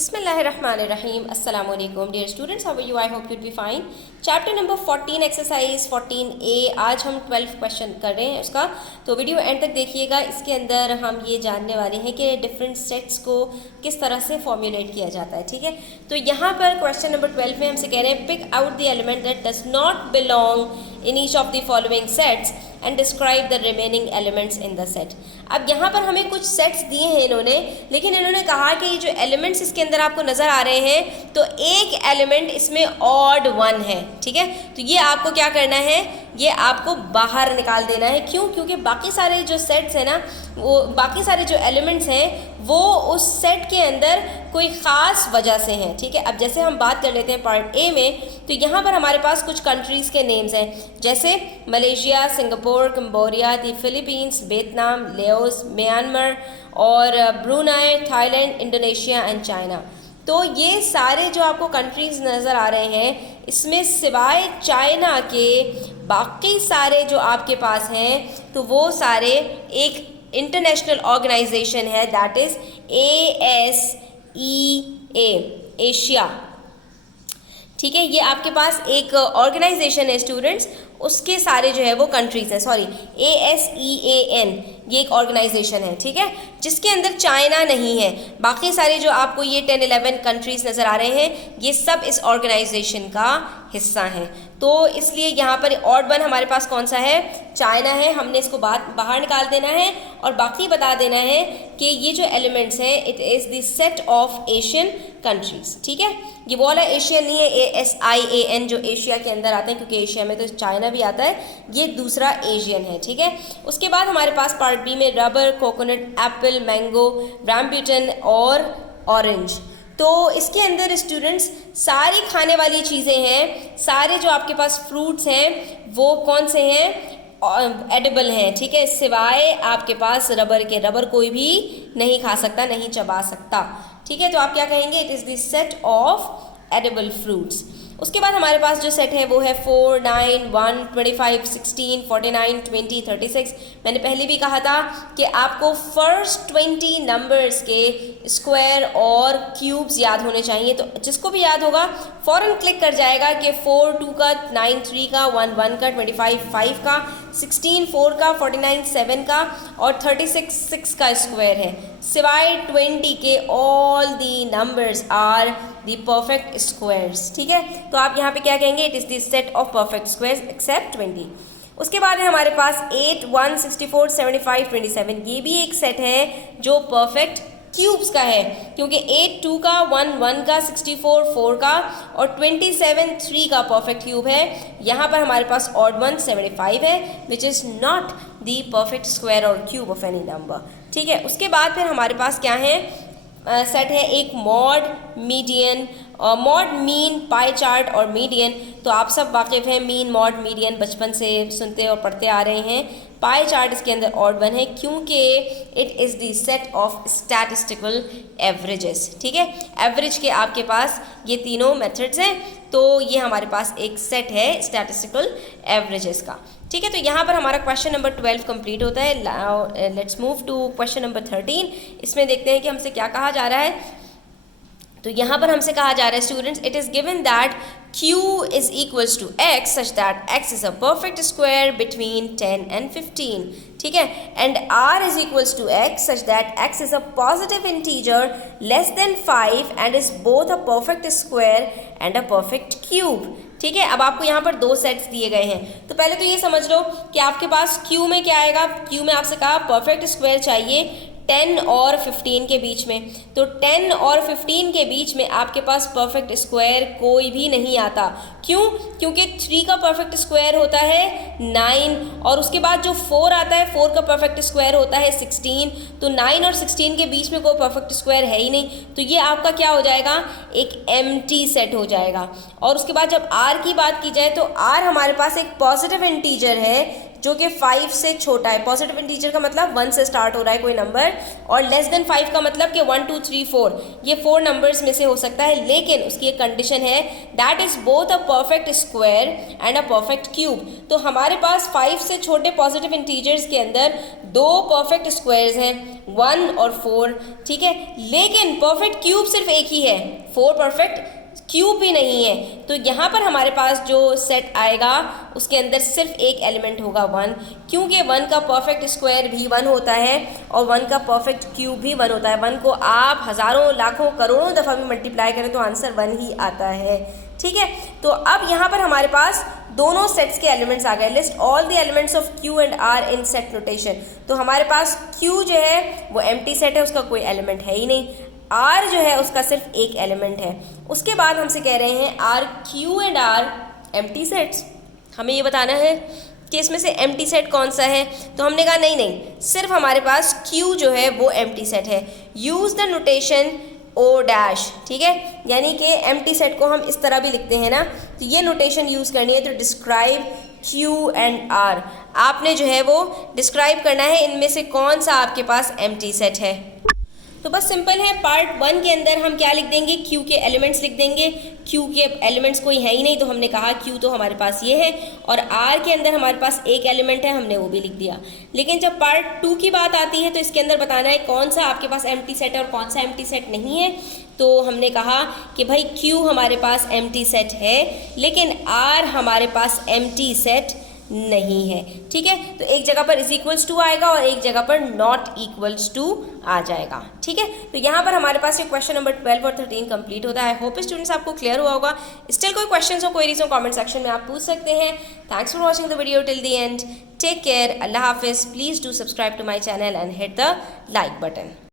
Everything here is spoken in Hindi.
Bismillahirrahmanirrahim. Assalamu alaikum dear students, how are you? I hope you'd be fine. Chapter number 14 exercise 14A आज हम 12 क्वेश्चन कर रहे हैं उसका, तो वीडियो एंड तक देखिएगा। इसके अंदर हम ये जानने वाले हैं कि डिफरेंट सेट्स को किस तरह से फॉर्मुलेट किया जाता है। ठीक है, तो यहाँ पर क्वेश्चन नंबर 12 में हमसे कह रहे हैं pick out the element that does not belong in each of the following sets and describe the remaining elements in the set. अब यहाँ पर हमें कुछ सेट्स दिए हैं इन्होंने, लेकिन इन्होंने कहा कि ये जो एलिमेंट्स इसके अंदर आपको नज़र आ रहे हैं तो एक एलिमेंट इसमें ऑड वन है। ठीक है, तो ये आपको क्या करना है, ये आपको बाहर निकाल देना है। क्यों? क्योंकि बाकी सारे जो सेट्स हैं ना, वो बाकी सारे जो एलिमेंट्स हैं वो उस सेट के अंदर कोई ख़ास वजह से हैं। ठीक है, अब जैसे हम बात कर लेते हैं पार्ट ए में, तो यहाँ पर हमारे पास कुछ कंट्रीज़ के नेम्स हैं, जैसे मलेशिया, सिंगापुर, कंबोडिया, दी फिलीपींस, वियतनाम, लाओस, म्यांमार और Brunei, Thailand, Indonesia and China. तो ये सारे जो आपको कंट्रीज़ नज़र आ रहे हैं, इसमें सिवाय चाइना के बाकी सारे जो आपके पास हैं तो वो सारे एक इंटरनेशनल ऑर्गेनाइजेशन है, दैट इज़ ASEA, एशिया। ठीक है, ये आपके पास एक ऑर्गेनाइजेशन है स्टूडेंट्स, उसके सारे जो है वो कंट्रीज़ हैं। सॉरी, ASEAN ये एक ऑर्गेनाइजेशन है। ठीक है, जिसके अंदर चाइना नहीं है। बाकी सारे जो आपको ये 10-11 कंट्रीज़ नज़र आ रहे हैं, ये सब इस ऑर्गेनाइजेशन का हिस्सा हैं। तो इसलिए यहाँ पर ऑड वन हमारे पास कौन सा है, चाइना है। हमने इसको बाहर निकाल देना है और बाकी बता देना है कि ये जो एलिमेंट्स हैं it is the set of Asian countries. ठीक है, ये वो वाला एशियन नहीं है ASIAN जो एशिया के अंदर आते हैं, क्योंकि एशिया में तो चाइना भी आता है, ये दूसरा एशियन है। ठीक है, उसके बाद हमारे पास पार्ट बी में रबर, कोकोनट, एप्पल, मैंगो, रामब्यूटन और ऑरेंज। तो इसके अंदर स्टूडेंट्स सारी खाने वाली चीज़ें हैं, सारे जो आपके पास फ्रूट्स हैं वो कौन से हैं, एडिबल हैं। ठीक है, सिवाय आपके पास रबर के, रबर कोई भी नहीं खा सकता, नहीं चबा सकता। ठीक है, तो आप क्या कहेंगे, it is the set of edible fruits. उसके बाद हमारे पास जो सेट है वो है 4, 9, 1, 25, 16, 49, 20, 36। मैंने पहले भी कहा था कि आपको फर्स्ट 20 नंबर्स के स्क्वायर और क्यूब्स याद होने चाहिए, तो जिसको भी याद होगा फ़ौरन क्लिक कर जाएगा कि 4 2 का, 9 3 का, 1 1 का, 25 5 का, 16 4 का, 49 7 का और 36 6 का स्क्वायर है। सिवाय 20 के all the numbers are the perfect squares. ठीक है, तो आप यहाँ पे क्या कहेंगे, it is the set of perfect squares except 20। उसके बाद है हमारे पास 8, 1, 64, 75, 27। ये भी एक सेट है जो परफेक्ट क्यूब्स का है, क्योंकि 8 2 का, 1 1 का, 64 4 का और 27 3 का परफेक्ट क्यूब है। यहाँ पर हमारे पास ऑड वन 75 है, which is not the perfect square और क्यूब ऑफ एनी नंबर। ठीक है, उसके बाद फिर हमारे पास क्या है, सेट है एक mod, median, mod, mean, pie chart और मीडियन। तो आप सब वाकिफ़ हैं, मीन, मॉड, मीडियन बचपन से सुनते और पढ़ते आ रहे हैं। पाई चार्ट इसके अंदर ऑड वन है क्योंकि it is the set of statistical averages. ठीक है, एवरेज के आपके पास ये तीनों मेथड्स हैं, तो ये हमारे पास एक सेट है स्टैटिस्टिकल एवरेजेस का। ठीक है, तो यहाँ पर हमारा क्वेश्चन नंबर 12 कंप्लीट होता है। Let's move to question number 13। इसमें देखते हैं कि हमसे क्या कहा जा रहा है। तो यहाँ पर हमसे कहा जा रहा है students, it is given that Q is equals to X such that X is a perfect square between 10 and 15. ठीक है, and R is equals to X such that X is a positive integer less than 5 and is both a perfect square and a perfect cube. ठीक है, अब आपको यहाँ पर दो सेट्स दिए गए हैं, तो पहले तो ये समझ लो कि आपके पास Q में क्या आएगा। Q में आपसे कहा परफेक्ट स्क्वायर चाहिए 10 और 15 के बीच में, तो 10 और 15 के बीच में आपके पास परफेक्ट स्क्वायर कोई भी नहीं आता। क्यों? क्योंकि 3 का परफेक्ट स्क्वायर होता है 9 और उसके बाद जो 4 आता है 4 का परफेक्ट स्क्वायर होता है 16। तो 9 और 16 के बीच में कोई परफेक्ट स्क्वायर है ही नहीं, तो ये आपका क्या हो जाएगा, एक एम्प्टी सेट हो जाएगा। और उसके बाद जब R की बात की जाए तो R हमारे पास एक पॉजिटिव इंटीजर है जो कि 5 से छोटा है। पॉजिटिव इंटीजर का मतलब 1 से स्टार्ट हो रहा है कोई नंबर, और लेस देन 5 का मतलब कि 1 2 3 4, ये 4 नंबर्स में से हो सकता है, लेकिन उसकी एक कंडीशन है, that is both a perfect square and a perfect cube. तो हमारे पास 5 से छोटे पॉजिटिव इंटीजर्स के अंदर 2 परफेक्ट स्क्वायर्स हैं, 1 और 4, ठीक है, लेकिन परफेक्ट क्यूब सिर्फ एक ही है, 4 परफेक्ट क्यूब भी नहीं है। तो यहाँ पर हमारे पास जो सेट आएगा उसके अंदर सिर्फ एक एलिमेंट होगा 1, क्योंकि 1 का परफेक्ट स्क्वायर भी 1 होता है और 1 का परफेक्ट क्यूब भी 1 होता है। 1 को आप हज़ारों लाखों करोड़ों दफ़ा भी मल्टीप्लाई करें तो आंसर 1 ही आता है, ठीक है। तो अब यहाँ पर हमारे पास दोनों सेट्स के एलिमेंट्स आ गए। List all the elements of Q and R in set notation. तो हमारे पास Q जो है वो एम्प्टी सेट है, उसका कोई एलिमेंट है ही नहीं। R जो है उसका सिर्फ एक एलिमेंट है। उसके बाद हमसे कह रहे हैं are Q and R empty sets. हमें ये बताना है कि इसमें से एम्प्टी सेट कौन सा है। तो हमने कहा नहीं नहीं, सिर्फ हमारे पास Q जो है वो एम्प्टी सेट है। Use the notation O dash, ठीक है, यानी कि एम्प्टी सेट को हम इस तरह भी लिखते हैं ना, तो ये नोटेशन यूज़ करनी है। तो डिस्क्राइब Q एंड R, आपने जो है वो डिस्क्राइब करना है इनमें से कौन सा आपके पास एम्प्टी सेट है। तो बस सिंपल है, पार्ट 1 के अंदर हम क्या लिख देंगे, Q के एलिमेंट्स लिख देंगे। Q के एलिमेंट्स कोई है ही नहीं, तो हमने कहा Q तो हमारे पास ये है, और R के अंदर हमारे पास एक एलिमेंट है, हमने वो भी लिख दिया। लेकिन जब पार्ट 2 की बात आती है तो इसके अंदर बताना है कौन सा आपके पास एम्प्टी सेट है और कौन सा एम्प्टी सेट नहीं है। तो हमने कहा कि भाई Q हमारे पास एम्प्टी सेट है, लेकिन R हमारे पास एम्प्टी सेट नहीं है, ठीक है। तो एक जगह पर इज इक्वल्स टू आएगा और एक जगह पर नॉट इक्वल्स टू आ जाएगा, ठीक है। तो यहाँ पर हमारे पास ये क्वेश्चन नंबर 12 और 13 कंप्लीट होता है। होप स्टूडेंट्स आपको क्लियर हुआ होगा। स्टिल कोई क्वेश्चन हो, क्वेरीज हो, कमेंट सेक्शन में आप पूछ सकते हैं। Thanks for watching the video till the end. Take care, अल्लाह हाफिज़। Please do subscribe to my channel and hit the like button.